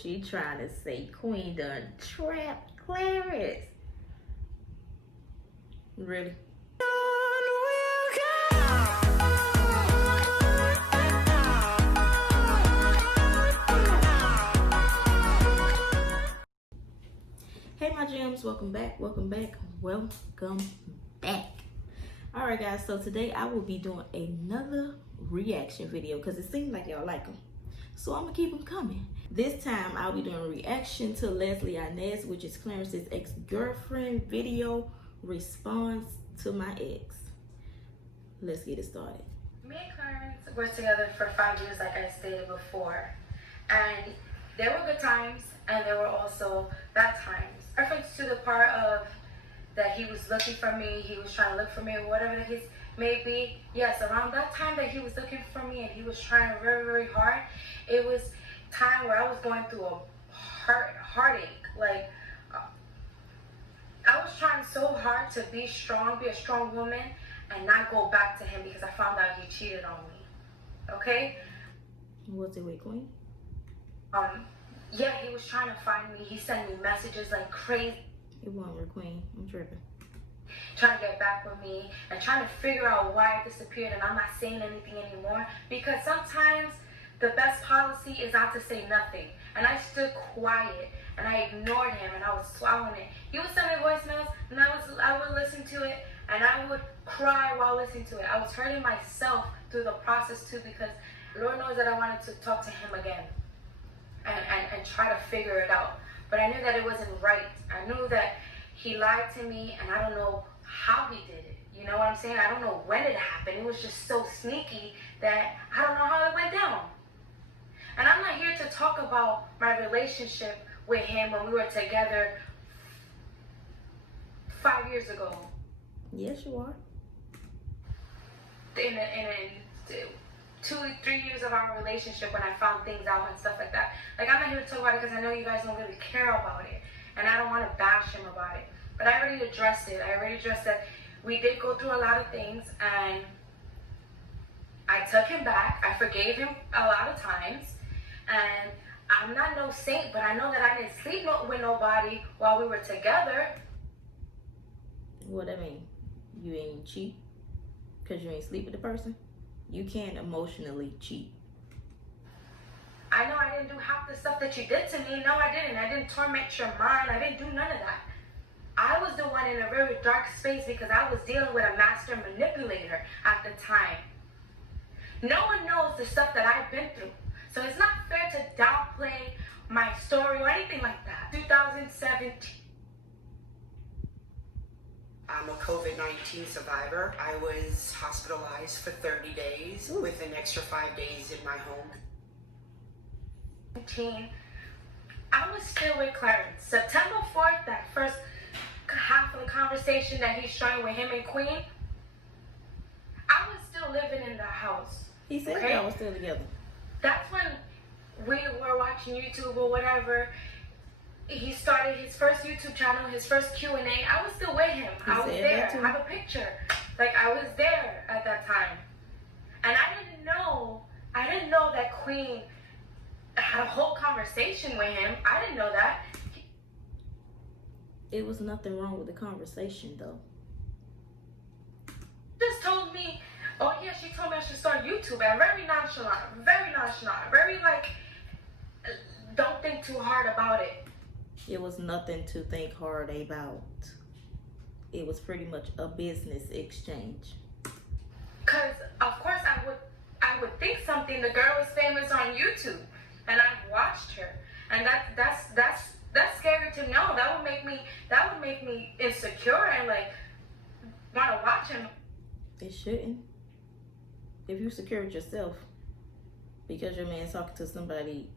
she trying to say Queen done trapped Clarence. Really? Hey my gems, welcome back. Alright guys, so today I will be doing another reaction video because it seems like y'all like them. So I'm gonna keep them coming. This time I'll be doing a reaction to Leslie Ines, which is Clarence's ex-girlfriend video response to my ex. Let's get it started. Me and Clarence were together for 5 years, like I stated before. And there were good times and there were also bad times. Reference to the part of that he was looking for me, he was trying to look for me, or whatever the case may be. Yes, around that time that he was looking for me and he was trying very, very hard, it was time where I was going through a heartache. Like, I was trying so hard to be strong, be a strong woman, and not go back to him because I found out he cheated on me. Okay? Was it with Queen? Yeah, he was trying to find me. He sent me messages like crazy. It wasn't with Queen. I'm tripping. Trying to get back with me and trying to figure out why I disappeared and I'm not saying anything anymore. Because sometimes the best policy is not to say nothing. And I stood quiet and I ignored him and I was swallowing it. He would send me voicemails and I would listen to it and I would cry while listening to it. I was hurting myself through the process too because Lord knows that I wanted to talk to him again and try to figure it out. But I knew that it wasn't right. I knew that he lied to me and I don't know how he did it. You know what I'm saying? I don't know when it happened. It was just so sneaky that I don't know how it went down. And I'm not here to talk about my relationship with him when we were together 5 years ago. Yes, you are. In 2-3 years of our relationship when I found things out and stuff like that. Like, I'm not here to talk about it because I know you guys don't really care about it. And I don't want to bash him about it. But I already addressed it. I already addressed that we did go through a lot of things. And I took him back. I forgave him a lot of times. And I'm not no saint, but I know that I didn't sleep with nobody while we were together. What that mean? You ain't cheat because you ain't sleep with the person? You can't emotionally cheat. I know I didn't do half the stuff that you did to me. No, I didn't. I didn't torment your mind. I didn't do none of that. I was the one in a very dark space because I was dealing with a master manipulator at the time. No one knows the stuff that I've been through. So it's not fair to downplay my story or anything like that. 2017. I'm a COVID-19 survivor. I was hospitalized for 30 days with an extra 5 days in my home. I was still with Clarence. September 4th, that first half of the conversation that he's showing with him and Queen, I was still living in the house. He said y'all was still together. That's when we were watching YouTube or whatever. He started his first YouTube channel, his first Q&A. I was still with him. I was there. I have a picture. Like, I was there at that time. And I didn't know that Queen had a whole conversation with him. I didn't know that. It was nothing wrong with the conversation, though. Just told me, oh yeah, she told me I should start YouTube. And very nonchalant, very like, don't think too hard about it. It was nothing to think hard about. It was pretty much a business exchange. Cause of course I would think something. The girl is famous on YouTube, and I've watched her, and that's scary to know. That would make me insecure and like want to watch him. It shouldn't. If you secured yourself because your man's talking to somebody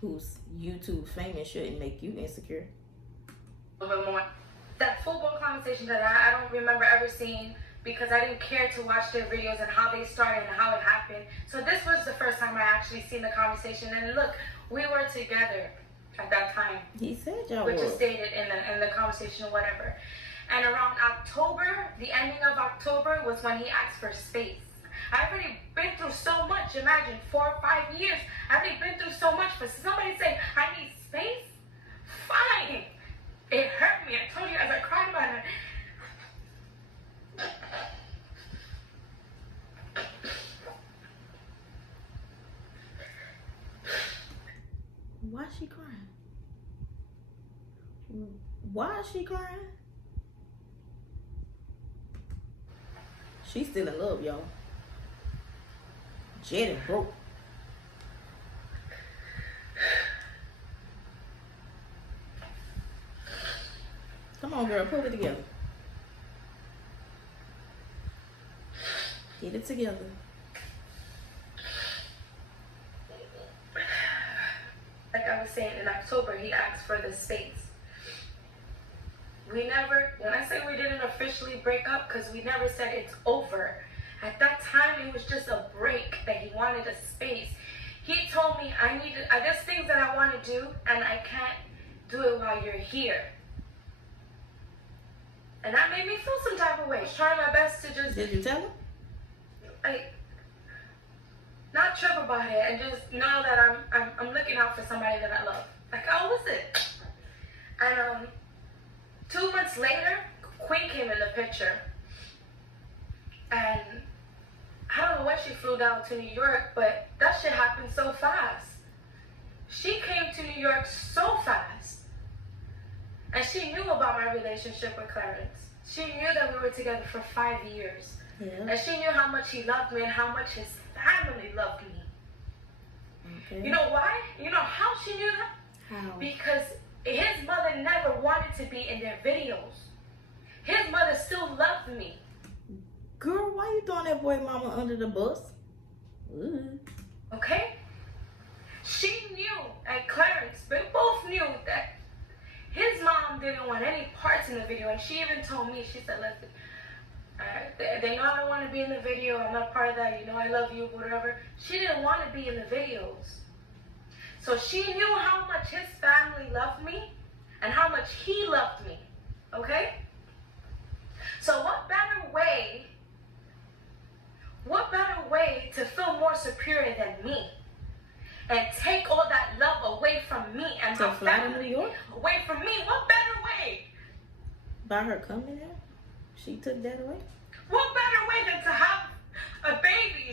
who's YouTube famous, shouldn't make you insecure. A little bit more. That football conversation that I don't remember ever seeing because I didn't care to watch their videos and how they started and how it happened. So this was the first time I actually seen the conversation. And look, we were together at that time. He said y'all which is stated in the conversation or whatever. And around October, the ending of October was when he asked for space. I've already been through so much. Imagine 4 or 5 years. I've already been through so much. For somebody saying, I Why is she crying? Why is she crying? She's still in love, y'all. Jet and broke. Come on, girl, pull it together. Get it together. Like I was saying, in October, he asked for the space. We never, when I say we didn't officially break up, because we never said it's over. At that time, it was just a break that he wanted a space. He told me there's things that I want to do, and I can't do it while you're here. And that made me feel some type of way. I was trying my best to just... Did you tell him? Not trip about it, and just know that I'm looking out for somebody that I love. Like, oh, what's it? And 2 months later, Queen came in the picture. And I don't know when she flew down to New York, but that shit happened so fast. She came to New York so fast. And she knew about my relationship with Clarence. She knew that we were together for 5 years. Yeah. And she knew how much he loved me and how much his family loved me. Okay. You know why? You know how she knew that? How? Because his mother never wanted to be in their videos. His mother still loved me. Girl, why you throwing that boy mama under the bus? Ooh. Okay? She knew, and Clarence, they both knew that his mom didn't want any parts in the video. And she even told me, she said, listen, they know I don't want to be in the video. I'm not part of that. You know I love you, whatever. She didn't want to be in the videos. So she knew how much his family loved me and how much he loved me. Okay? So what better way to feel more superior than me and take all that love away from me and So my fly to family New York? away from me? What better way? By her coming there? She took that away? What better way than to have a baby?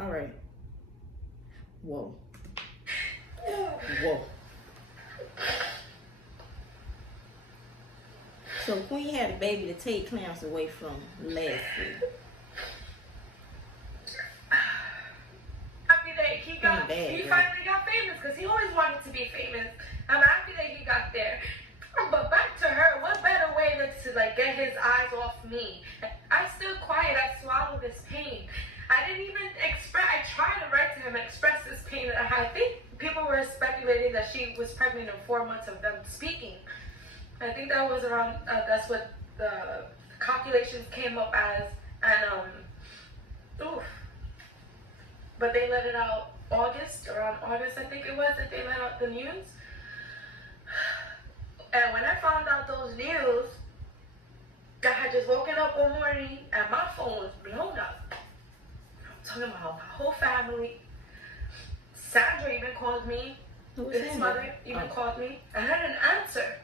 All right. Whoa. Whoa. So Queen had a baby to take Clarence away from Leslie. Happy that he finally got famous, because he always wanted to be famous. I'm happy that he got there. But back to her, what better way than to like get his eyes off me? I stood quiet, I swallowed this pain. I didn't even I tried to write to him and express this pain that I had. I think people were speculating that she was pregnant in 4 months of them speaking. I think that was around, that's what the calculations came up as, and but they let it out around August I think it was, that they let out the news. And when I found out those news, I had just woken up one morning and my phone was blown up. I'm talking about my whole family. Sandra even called me. His mother even called me. And I didn't answer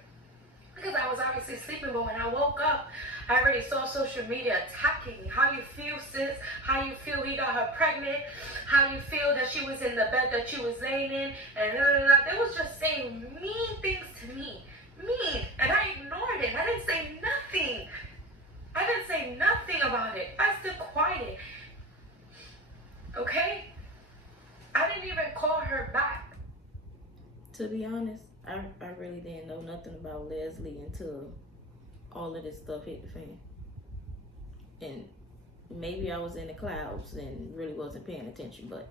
because I was obviously sleeping. But when I woke up, I already saw social media attacking me. How you feel, sis? How you feel he got her pregnant? How you feel that she was in the bed that she was laying in? And they was just saying mean things to me. Mean. And I ignored it. I didn't say nothing. I didn't say nothing about it. I stood quiet. Okay? I didn't even call her back. To be honest, I really didn't know nothing about Leslie until all of this stuff hit the fan. And maybe I was in the clouds and really wasn't paying attention, but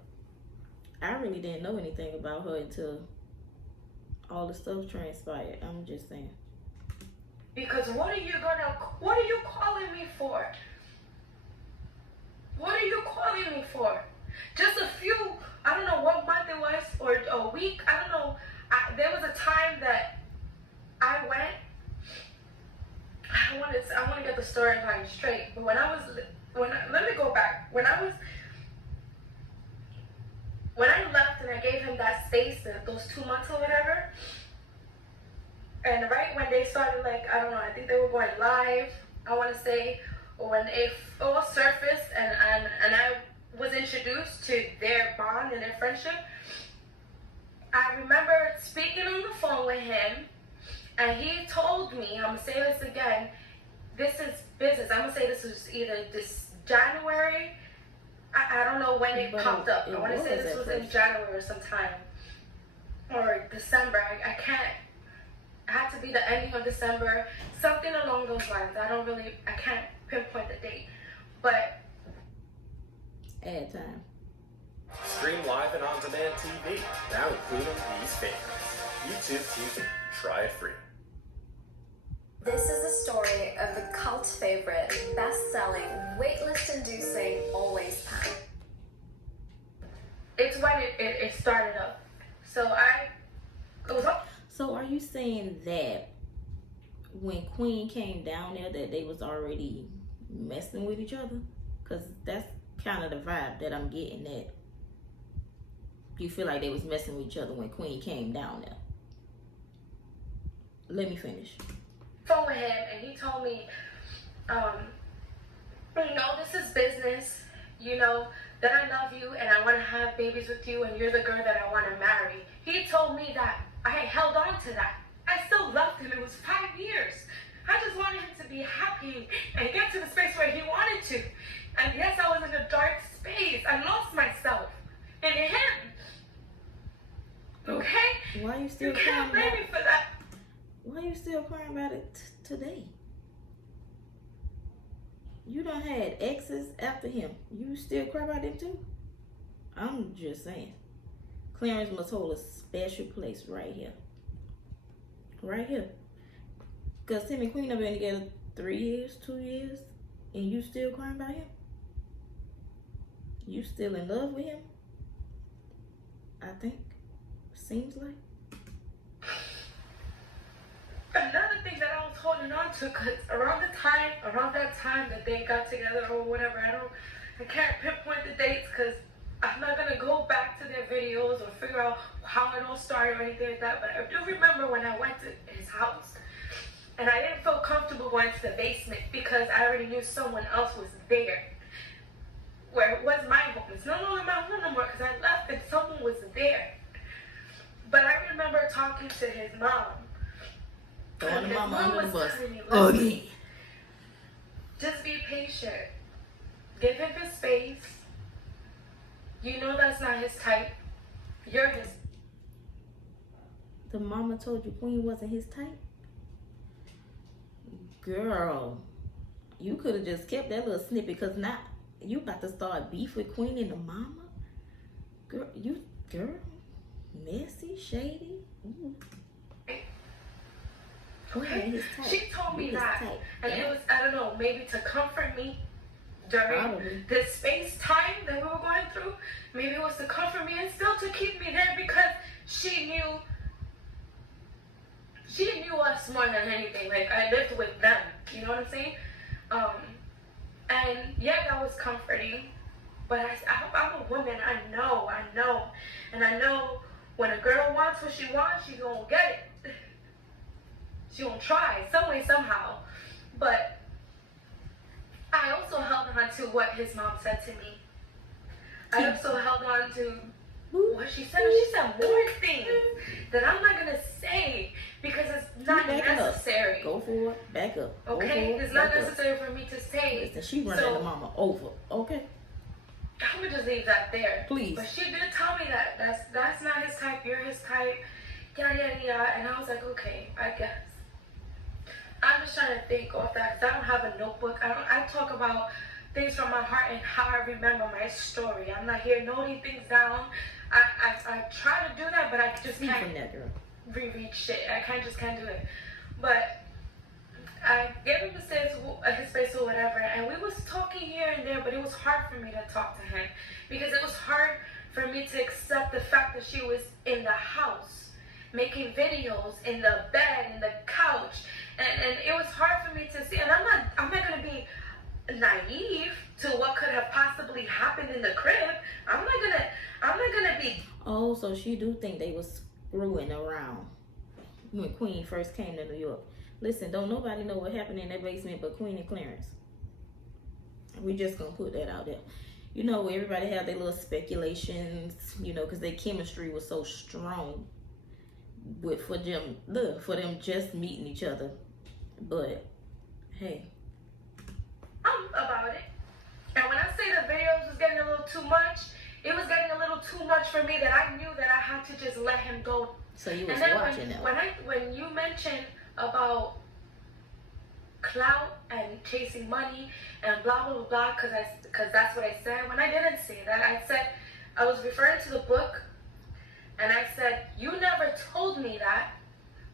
I really didn't know anything about her until all the stuff transpired. I'm just saying. Because what are you calling me for? What are you calling me for? Just a few, I don't know what month it was, or a week, I don't know. There was a time that I went, I want to get the storyline straight, but let me go back. When I left and I gave him that space, those 2 months or whatever, and right when they started, like, I don't know, I think they were going live, I want to say, or when it all surfaced and I was introduced friendship. I remember speaking on the phone with him, and he told me, I'm gonna say this again, this is business. I'm gonna say this was either this January, I don't know when it popped up. I want to say this was in January or sometime, or December. I can't, it had to be the ending of December, something along those lines. I can't pinpoint the date, but Ad time. Stream live and on-demand TV, now including these favorites. YouTube TV. Try it free. This is the story of the cult favorite, best-selling, waitlist-inducing, always Pam. it's when it started up. So it was up. So are you saying that when Queen came down there that they was already messing with each other? Because that's kind of the vibe that I'm getting, that you feel like they was messing with each other when Queen came down there. Let me finish. Phone with him, and he told me, this is business, that I love you and I want to have babies with you and you're the girl that I want to marry. He told me that. I held on to that. I still loved him. It was 5 years. I just wanted him to be happy and get to the space where he wanted to. And yes, I was in a dark space. I lost myself in him. Okay? Why are you still You crying can't blame about me it? for that. Why are you still crying about it today? You done had exes after him. You still cry about them too? I'm just saying. Clarence must hold a special place right here. Right here. Because him and Queen have been together 3 years, 2 years, and you still crying about him? You still in love with him? I think. Seems like. Another thing that I was holding on to, because around that time that they got together or whatever, I can't pinpoint the dates because I'm not going to go back to their videos or figure out how it all started or anything like that, but I do remember when I went to his house and I didn't feel comfortable going to the basement because I already knew someone else was there, where it was my home. It's no longer my home no more because I left and someone was there. But I remember talking to his mom. Throwing the mama under the bus. Again. Just be patient. Give him his space. You know that's not his type. You're his. The mama told you Queen wasn't his type? Girl, you could have just kept that little snippet, because now you about to start beef with Queen and the mama? Girl, messy, shady. Ooh. Okay. She told me that. And it was, I don't know, maybe to comfort me during this space time that we were going through. Maybe it was to comfort me and still to keep me there because she knew us more than anything. Like, I lived with them. You know what I'm saying? And yeah, that was comforting. But I'm a woman. I know. And I know when a girl wants what she wants, she's going to get it. She gonna try some way, somehow. But I also held on to what his mom said to me. I also held on to what she said. She said more things that I'm not gonna say because it's not necessary. Go for it. Back up. Okay? It's not necessary for me to say. Listen, she running the mama over. Okay? I'm gonna just leave that there. Please. But she did tell me that that's not his type. You're his type. Yada yada yada. And I was like, okay, I guess. I'm just trying to think off that because I don't have a notebook. I talk about things from my heart and how I remember my story. I'm not here noting things down. I try to do that, but I just can't reach it. I can't do it. But I gave him his space or whatever, and we was talking here and there, but it was hard for me to talk to him because it was hard for me to accept the fact that she was in the house making videos in the bed, in the couch. And it was hard for me to see, and I'm not gonna be naive to what could have possibly happened in the crib. I'm not gonna be. Oh, so she do think they was screwing around when Queen first came to New York. Listen, don't nobody know what happened in that basement but Queen and Clarence. We just gonna put that out there. you know, everybody had their little speculations, you know, because their chemistry was so strong for them just meeting each other. But hey, about it. And when I say the videos was getting a little too much, it was getting a little too much for me that I knew that I had to just let him go. So you was and then watching them. When you mentioned about clout and chasing money and blah blah blah, because that's what I said. When I didn't say that, I said I was referring to the book, and I said you never told me that,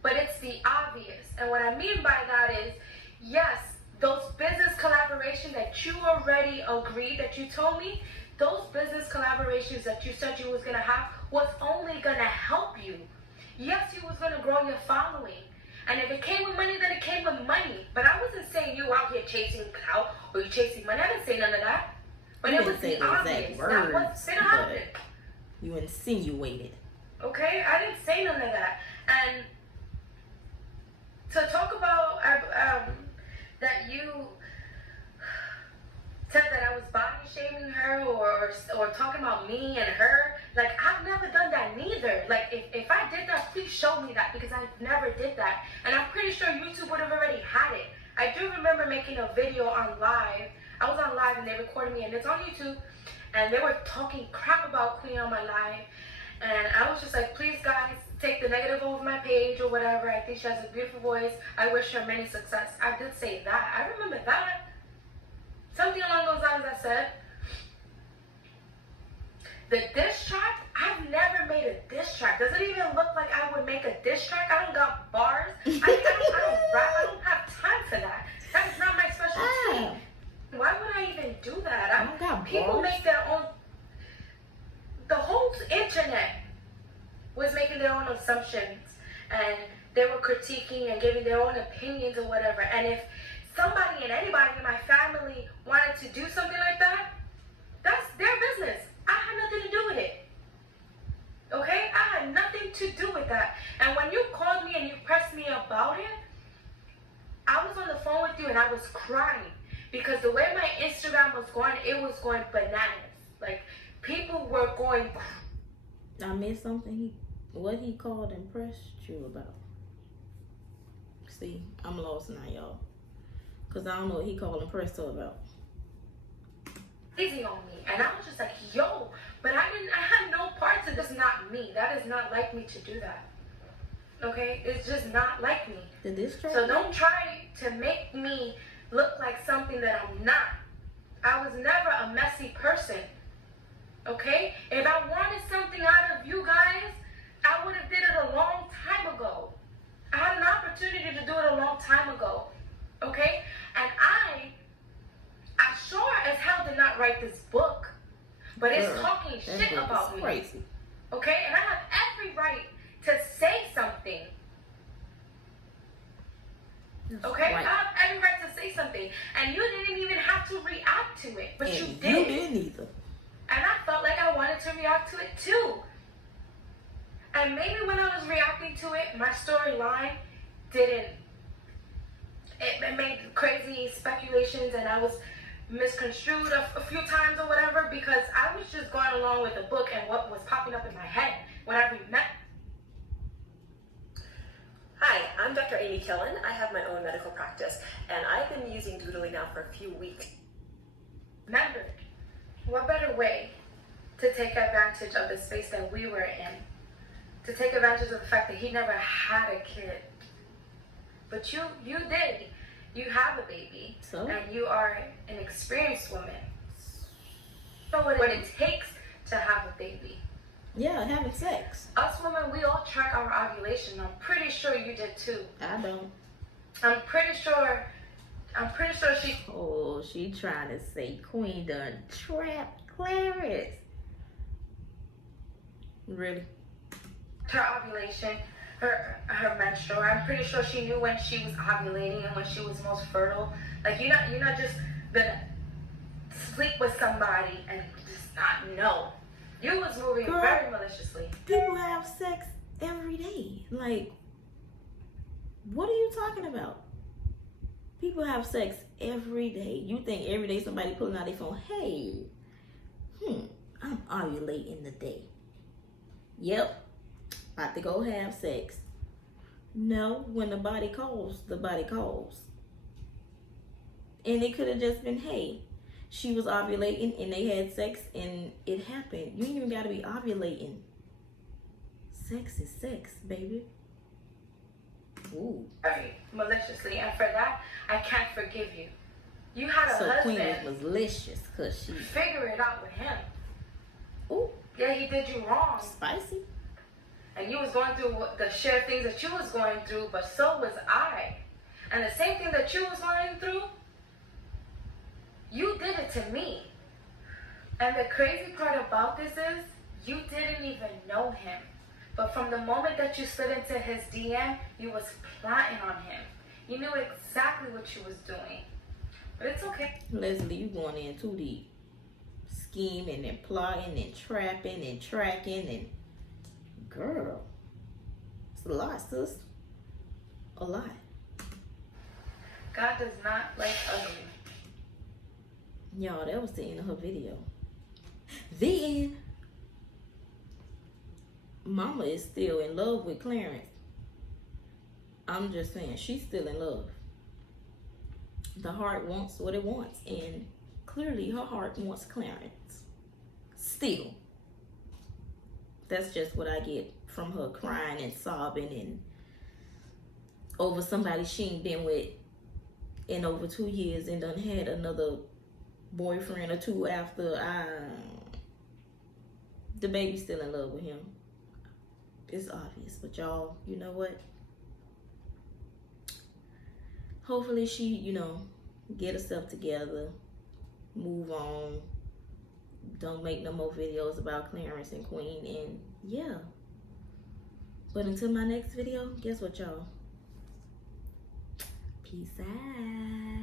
but it's the obvious. And what I mean by that is, yes, those business collaborations that you already agreed that you told me, those business collaborations that you said you was gonna have was only gonna help you. Yes, you was gonna grow your following. And if it came with money, then it came with money. But I wasn't saying you out here chasing clout or you chasing money. I didn't say none of that. But You it didn't was say the the exact obvious. words, That was it happened. you insinuated. Okay? I didn't say none of that. And to talk about that you said that I was body shaming her or talking about me and her, like, I've never done that neither. Like, if I did that, please show me that, because I never did that. And I'm pretty sure YouTube would have already had it. I do remember making a video on live. I was on live and they recorded me, and it's on YouTube, and they were talking crap about Queen on my live. And I was just like, please guys, take the negative over my page or whatever. I think she has a beautiful voice. I wish her many success. I did say that. I remember that. Something along those lines I said. The diss track, I've never made a diss track. Does it even look like I would make a diss track? I don't got bars. I don't rap. I don't have time for that. That is not my specialty. Why would I even do that? I don't got people bars. make their own. The whole internet was making their own assumptions, and they were critiquing and giving their own opinions or whatever. And if somebody and anybody in my family wanted to do something like that, that's their business. I had nothing to do with it. Okay? I had nothing to do with that. And when you called me and you pressed me about it, I was on the phone with you and I was crying, because the way my Instagram was going, it was going bananas. Like, people were going. I missed something. What he called and pressed you about? See, I'm lost now, y'all. Because I don't know what he called and pressed her about. Easy on me. And I was just like, yo, but I had no parts of this. Not me. That is not like me to do that. Okay? It's just not like me. Did this track? So don't try to make me look like something that I'm not. I was never a messy person. Okay? If I wanted something out of you guys, I would have did it a long time ago. I had an opportunity to do it a long time ago. Okay? And I sure as hell did not write this book. But it's talking shit about me. Crazy. Okay? And I have every right to say something. Okay? Right. I have every right to say something. And you didn't even have to react to it. But And you you did. didn't either. And I felt like I wanted to react to it too. And maybe when I was reacting to it, my storyline didn't. It made crazy speculations, and I was misconstrued a few times or whatever, because I was just going along with the book and what was popping up in my head when I Hi, I'm Dr. Amy Killen. I have my own medical practice, and I've been using Doodly now for a few weeks. remembered. What better way to take advantage of the space that we were in? To take advantage of the fact that he never had a kid. But you did. You have a baby. So? And you are an experienced woman. So what it takes to have a baby. Yeah, having sex. Us women, we all track our ovulation. I'm pretty sure you did too. I don't. I'm pretty sure she. Oh, she trying to say Queen done trapped Clarence. Really? Her ovulation, her menstrual. I'm pretty sure she knew when she was ovulating and when she was most fertile. Like you're not just gonna sleep with somebody and just not know. You was moving Girl, very maliciously. People have sex every day. Like, what are you talking about? People have sex every day. You think every day somebody pulling out their phone, hey, ovulate in the day. Yep, about to go have sex. No, when the body calls, the body calls. And it could have just been, hey, she was ovulating and they had sex and it happened. You ain't even got to be ovulating. Sex is sex, baby. Ooh. Right, maliciously, and for that, I can't forgive you. You had a So husband. Queen was malicious because she... Figure it out with him. Ooh. Yeah, he did you wrong. Spicy. And you was going through the shared things that you was going through, but so was I. And the same thing that you was going through, you did it to me. And the crazy part about this is, you didn't even know him. But from the moment that you slid into his DM, you was plotting on him. You knew exactly what you was doing. But it's okay. Leslie, you going in too deep. Scheming and plotting and trapping and tracking and... Girl. It's a lot, sis. A lot. God does not like ugly. Y'all, that was the end of her video. The end. Mama is still in love with Clarence. I'm just saying, she's still in love. The heart wants what it wants, and clearly her heart wants Clarence. Still. That's just what I get from her crying and sobbing and over somebody she ain't been with in over 2 years and done had another boyfriend or two after. The baby's still in love with him. It's obvious, but y'all, you know what? Hopefully she, you know, get herself together, move on, don't make no more videos about Clarence and Queen, and yeah. But until my next video, guess what, y'all? Peace out.